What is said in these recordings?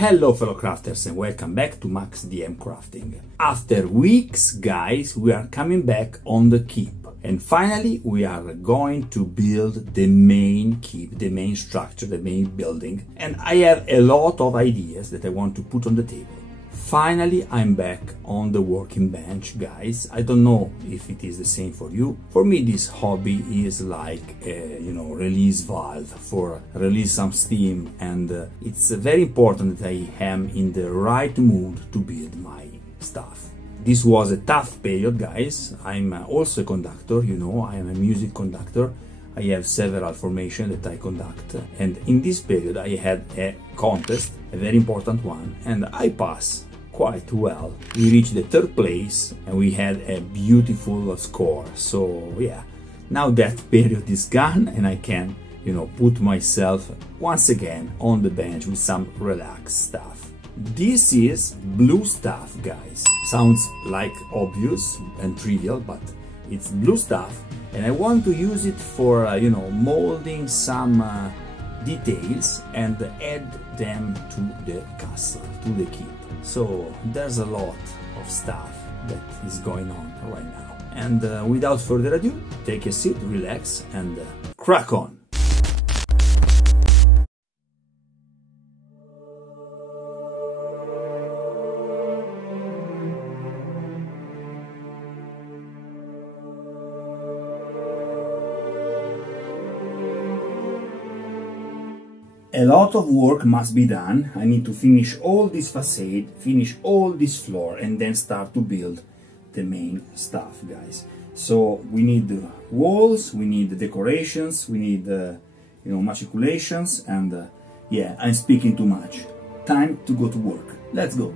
Hello fellow crafters and welcome back to maxdmcrafting. After weeks, guys, we are coming back on the keep. And finally, we are going to build the main keep, the main structure, the main building. And I have a lot of ideas that I want to put on the table. Finally, I'm back on the working bench, guys. I don't know if it is the same for you. For me, this hobby is like a, release valve for release some steam. And it's very important that I am in the right mood to build my stuff. This was a tough period, guys. I'm also a conductor, I am a music conductor. I have several formations that I conduct. And in this period, I had a contest, a very important one, and I passed quite well. We reached the third place and we had a beautiful score. So yeah, now that period is gone and I can, put myself once again on the bench with some relaxed stuff. This is blue stuff, guys. Sounds like obvious and trivial, but it's blue stuff and I want to use it for, molding some details and add them to the castle, to the keep. So there's a lot of stuff that is going on right now. And without further ado, take a seat, relax, and crack on! A lot of work must be done. I need to finish all this facade, finish all this floor, and then start to build the main stuff, guys. So we need the walls, we need the decorations, we need maculations, and yeah, I'm speaking too much. Time to go to work. Let's go.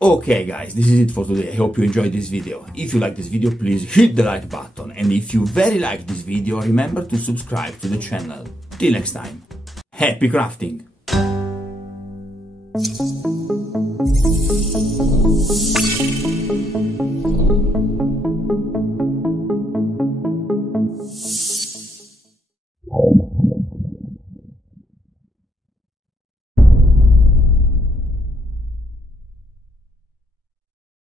Okay guys, this is it for today. I hope you enjoyed this video. If you like this video, please hit the like button, and if you very like this video, remember to subscribe to the channel. Till next time, happy crafting!